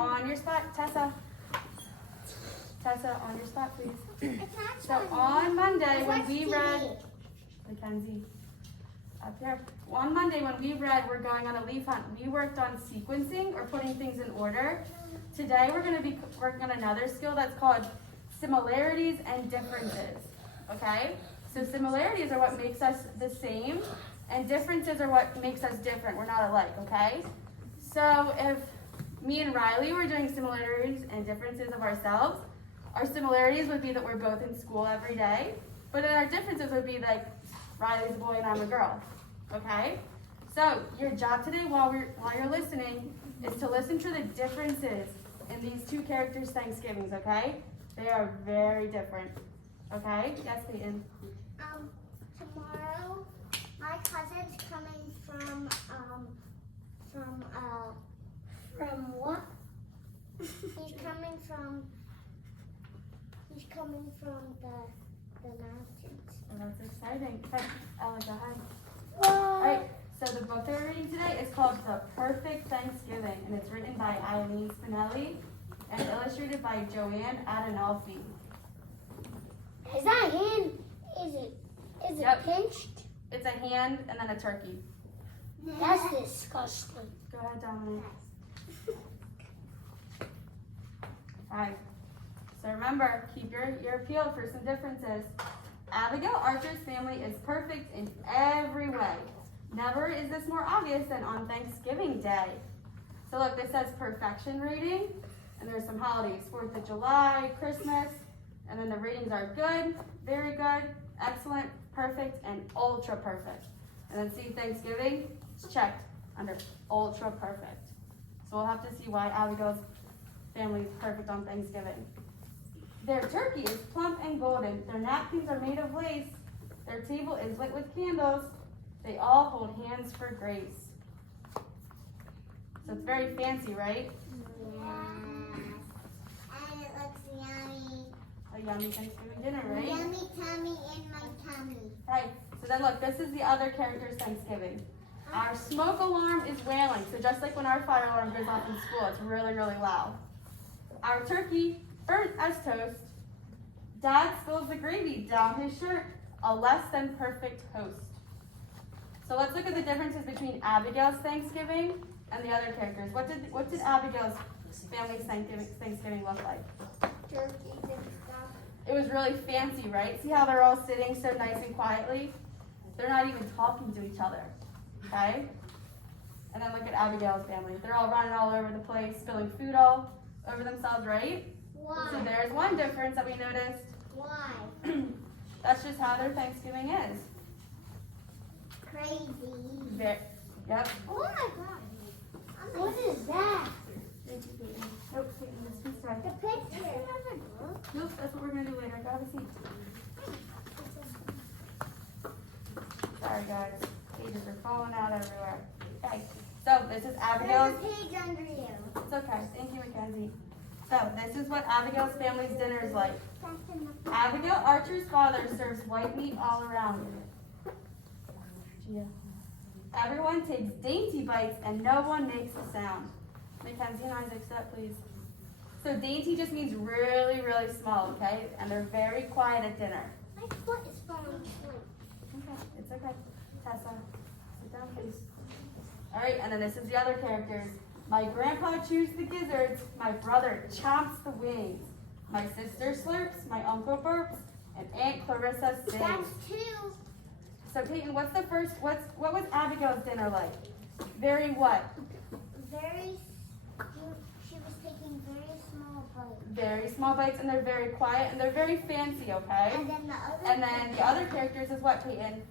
on your spot, Tessa. Tessa, on your spot, please. So on Monday when we read, Mackenzie, up here. On Monday when we read We're Going on a Leaf Hunt, we worked on sequencing or putting things in order. Today we're going to be working on another skill that's called similarities and differences. Okay? So similarities are what makes us the same, and differences are what makes us different. We're not alike, okay? So if me and Riley were doing similarities and differences of ourselves, our similarities would be that we're both in school every day, but then our differences would be like Riley's a boy and I'm a girl, okay? So your job today while you're listening is to listen to the differences in these two characters' Thanksgivings, okay? They are very different, okay? Yes, Peyton? Tomorrow, my cousin's coming from what? He's coming from the mountains. Oh, that's exciting. Okay, Ella, go ahead. All right, so the book that we're reading today is called The Perfect Thanksgiving, and it's written by Eileen Spinelli and illustrated by Joanne Adenolfi. Is that hand? Is it Yep. pinched? It's a hand and then a turkey. That's disgusting. Go ahead, Dominic. All right, so remember, keep your ear peeled for some differences. Abigail Archer's family is perfect in every way. Never is this more obvious than on Thanksgiving Day. So look, this says perfection rating, and there's some holidays, 4th of July, Christmas, and then the ratings are good, very good, excellent, perfect, and ultra perfect. And then see Thanksgiving, it's checked under ultra perfect. So we'll have to see why Abigail's family is perfect on Thanksgiving. Their turkey is plump and golden. Their napkins are made of lace. Their table is lit with candles. They all hold hands for grace. So it's very fancy, right? Yes. And it looks yummy. A yummy Thanksgiving dinner, right? Yummy tummy in my tummy. Right. So then look, this is the other character's Thanksgiving. Our smoke alarm is wailing. So just like when our fire alarm goes off in school, it's really, really loud. Our turkey burnt as toast. Dad spills the gravy down his shirt. A less than perfect host. So let's look at the differences between Abigail's Thanksgiving and the other characters. What did Abigail's family's Thanksgiving look like? Turkey and stuff. It was really fancy, right? See how they're all sitting so nice and quietly? They're not even talking to each other, okay? And then look at Abigail's family. They're all running all over the place, spilling food all over themselves, right? Why? So there's one difference that we noticed. Why? That's just how their Thanksgiving is. Crazy. Yep. Oh my god. What is that? Nope, this one's right. The picture. Nope, that's what we're gonna do later. Grab a seat. Sorry guys, pages are falling out everywhere. Okay, so this is Abigail's. There's a page under you. It's okay, thank you, Mackenzie. So this is what Abigail's family's dinner is like. Abigail Archer's father serves white meat all around. Gia. Everyone takes dainty bites and no one makes a sound. Mackenzie and Isaac, sit, please. So dainty just means really, really small, okay? And they're very quiet at dinner. My foot is falling asleep. Okay, it's okay. Tessa, sit down, please. All right, and then this is the other characters. My grandpa chews the gizzards. My brother chomps the wings. My sister slurps. My uncle burps. And Aunt Clarissa sings. That's two. So Peyton, what was Abigail's dinner like? Very what? She was taking very small bites. Very small bites, and they're very quiet, and they're very fancy, okay? And then the other characters is what, Peyton?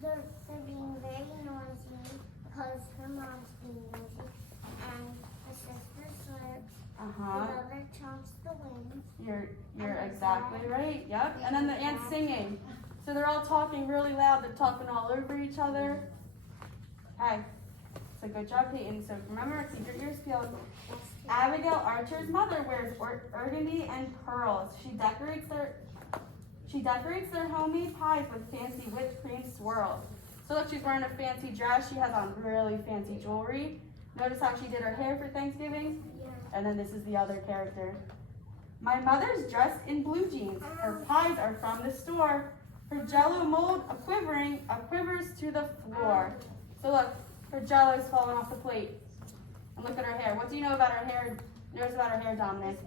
They're being very noisy because her mom's being noisy. And her sister slurps. The brother chomps the wings. You're exactly right. Yep. And then the aunt's singing. So they're all talking really loud. They're talking all over each other. Okay. So good job, Peyton. So remember, keep your ears peeled. Abigail Archer's mother wears burgundy and pearls. She decorates their homemade pies with fancy whipped cream swirls. So look, she's wearing a fancy dress. She has on really fancy jewelry. Notice how she did her hair for Thanksgiving? And then this is the other character. My mother's dressed in blue jeans. Her pies are from the store. Her jello mold quivers to the floor. So look, her jello is falling off the plate. And look at her hair. What do you know about her hair? Notice about her hair, Dominic?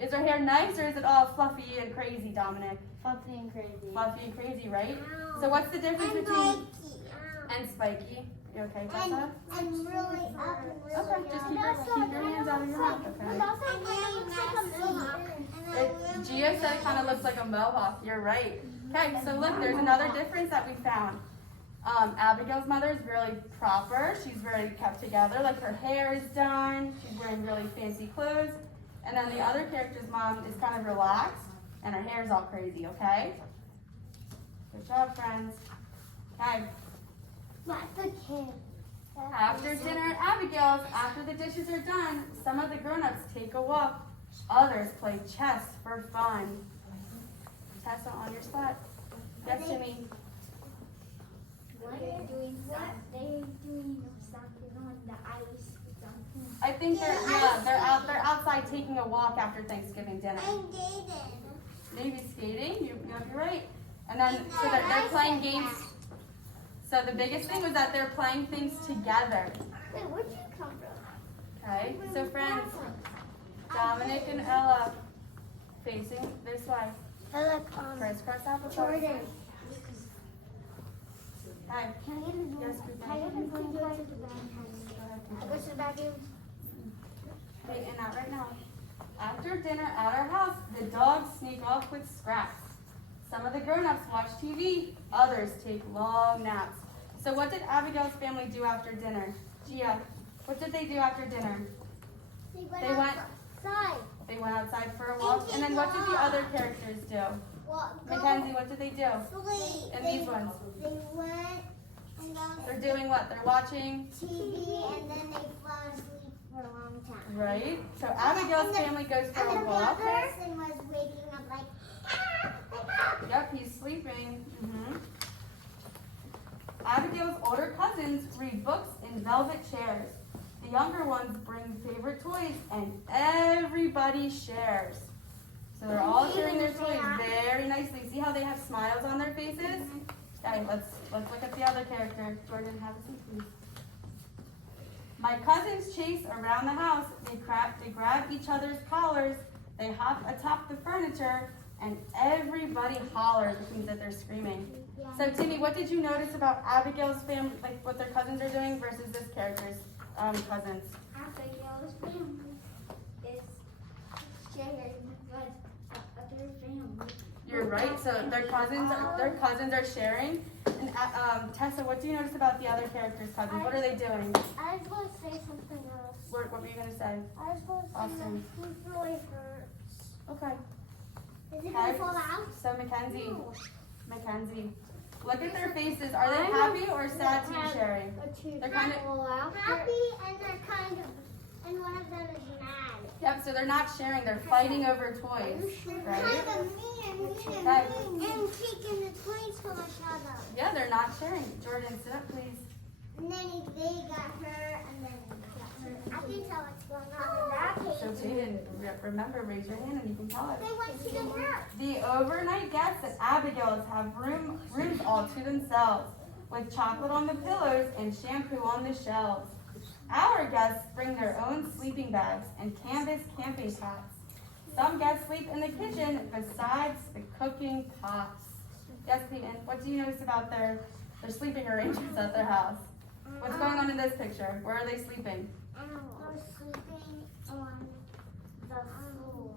Is her hair nice or is it all fluffy and crazy, Dominic? Fluffy and crazy. Fluffy and crazy, right? So what's the difference between and spiky? You okay, Tessa? And really up and really Okay, just keep your hands out of your mouth, okay? Gio said it kind of looks like a mohawk. You're right. Okay, so look, there's another difference that we found. Abigail's mother is really proper. She's very kept together. Like her hair is done. She's wearing really fancy clothes. And then the other character's mom is kind of relaxed, and her hair is all crazy. Okay. Good job, friends. Okay. After dinner at Abigail's, after the dishes are done, some of the grown-ups take a walk. Others play chess for fun. Tessa, on your spot. Yes, Jimmy. They're doing something on the ice. I think they're outside taking a walk after Thanksgiving dinner. I'm dating. Maybe skating. You might be right. And then so they're playing games. So the biggest thing was that they're playing things together. Wait, where'd you come from? Okay. So friends, Dominic and Ella facing this way. Crisscross applesauce. Jordan. Hi. Can I get a Yes, Can I get a phone call to the bathroom? I go to the bathroom. Okay, and not right now. After dinner at our house, the dogs sneak off with scraps. Some of the grown-ups watch TV, others take long naps. So what did Abigail's family do after dinner? Gia, what did they do after dinner? They went outside. They went outside for a walk. And then what did the other characters do? Mackenzie, what did they do? Sleep. And these ones? They went and They're doing what? They're watching? TV and then they fell asleep for a long time. Right. So Abigail's family goes for a walk. And the person was waking up like, Yep, he's sleeping. Abigail's older cousins read books in velvet chairs. The younger ones bring favorite toys and everybody shares. So they're all sharing their toys very nicely. See how they have smiles on their faces? Okay, let's look at the other character. Jordan, have a seat, please. My cousins chase around the house. They grab each other's collars. They hop atop the furniture, and everybody hollers, which means that they're screaming. So Timmy, what did you notice about Abigail's family, like what their cousins are doing versus this character's cousins? Abigail's family is sharing with other family. You're right. So their cousins are sharing. And Tessa, what do you notice about the other character's cousins? What are they doing? I was going to say something else. What were you gonna say? I was going to say Austin. that really hurts. Okay. Is it going to fall out? So Mackenzie, look at their faces. Are they happy or sad to be sharing? They're kind of happy and they're kind of, and one of them is mad. Yep. So they're not sharing. They're fighting over toys, right? Kind of mean and taking the toys from each other. Yeah, they're not sharing. Jordan, sit up, please. And then they got hurt and then got hurt. I can tell what's going on in that case. So Jaden, remember, raise your hand and you can tell us. They went to the hurt. The overnight guests at Abigail's have rooms all to themselves, with chocolate on the pillows and shampoo on the shelves. Our guests bring their own sleeping bags and canvas camping cots. Some guests sleep in the kitchen besides the cooking pots. Yes, Clayton, what do you notice about their sleeping arrangements at their house? What's going on in this picture? Where are they sleeping? They're sleeping on the floor.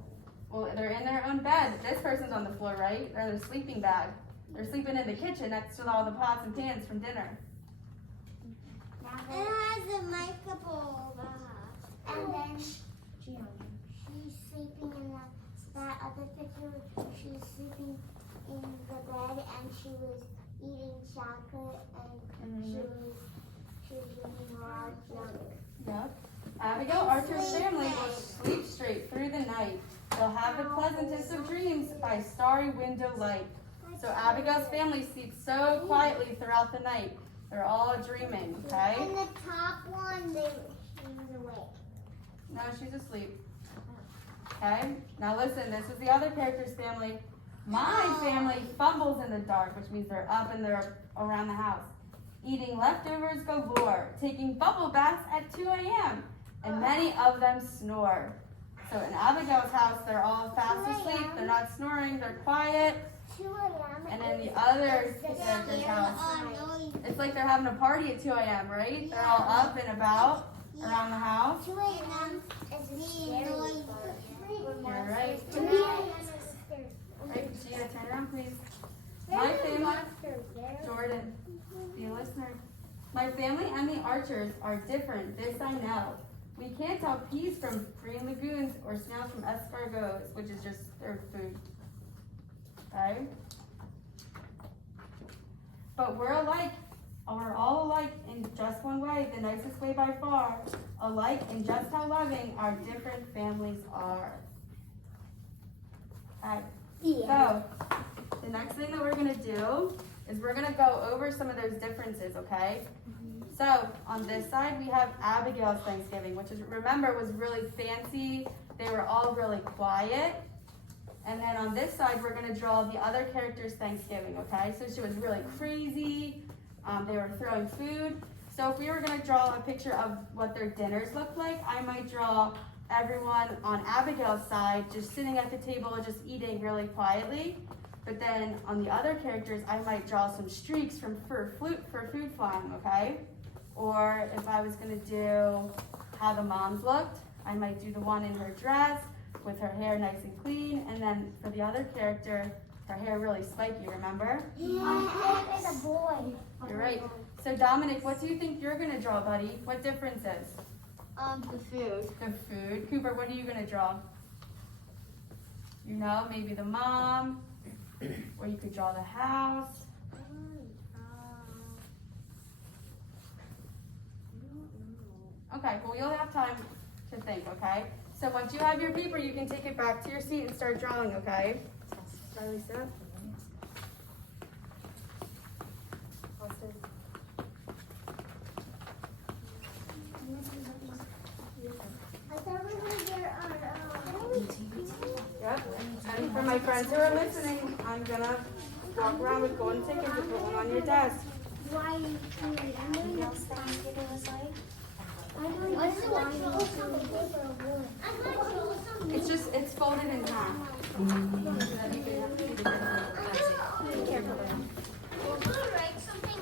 Well, they're in their own bed. This person's on the floor, right? They're in their sleeping bag. They're sleeping in the kitchen next to all the pots and pans from dinner. It has a microwave. And then she's sleeping in that other picture. She's sleeping in the bed and she was eating chocolate and she was eating raw junk. Yep. Abigail Archer's family will sleep straight through the night. They'll have the pleasantest of dreams by starry window light. So Abigail's family sleeps so quietly throughout the night. They're all dreaming, okay? And the top one, he was awake. No, she's asleep. Okay, now listen, this is the other character's family. My family fumbles in the dark, which means they're up and they're around the house. Eating leftovers galore, taking bubble baths at 2 a.m. And many of them snore. So in Abigail's house, they're all fast asleep. They're not snoring, they're quiet. 2 a.m. And in the other character's house, it's like they're having a party at 2 a.m., right? They're all up and about around the house. 2 a.m. is really noisy. You're right. 2 a.m. is scary. Right, Gia, turn around, please. My family, Jordan, be a listener. My family and the Archers are different, this I know. We can't tell peas from green lagoons or snails from escargots, which is just their food. Okay? But we're alike. We're all alike in just one way, the nicest way by far. Alike in just how loving our different families are. Okay. So, the next thing that we're going to do is we're going to go over some of those differences, okay? So, on this side, we have Abigail's Thanksgiving, which is, remember, was really fancy. They were all really quiet. And then on this side, we're going to draw the other character's Thanksgiving, okay? So she was really crazy. They were throwing food. So if we were going to draw a picture of what their dinners looked like, I might draw everyone on Abigail's side just sitting at the table, just eating really quietly. But then on the other characters, I might draw some streaks for food flying, okay? Or if I was going to do how the moms looked, I might do the one in her dress with her hair nice and clean, and then for the other character, her hair really spiky, remember? It's a boy. You're right. So Dominic, what do you think you're going to draw, buddy? What differences? The food. The food. Cooper, what are you going to draw? You know, maybe the mom, or you could draw the house. Okay, well, you'll have time to think, okay? So once you have your paper, you can take it back to your seat and start drawing, okay? Riley, sit up. Yep. And for my friends who are listening, I'm gonna walk around with golden tickets and put one on your desk. Why are you doing it? I know you don't stand it was like. What is it like It's just, it's folded in half. So that you can see the difference. Be careful. We'll write something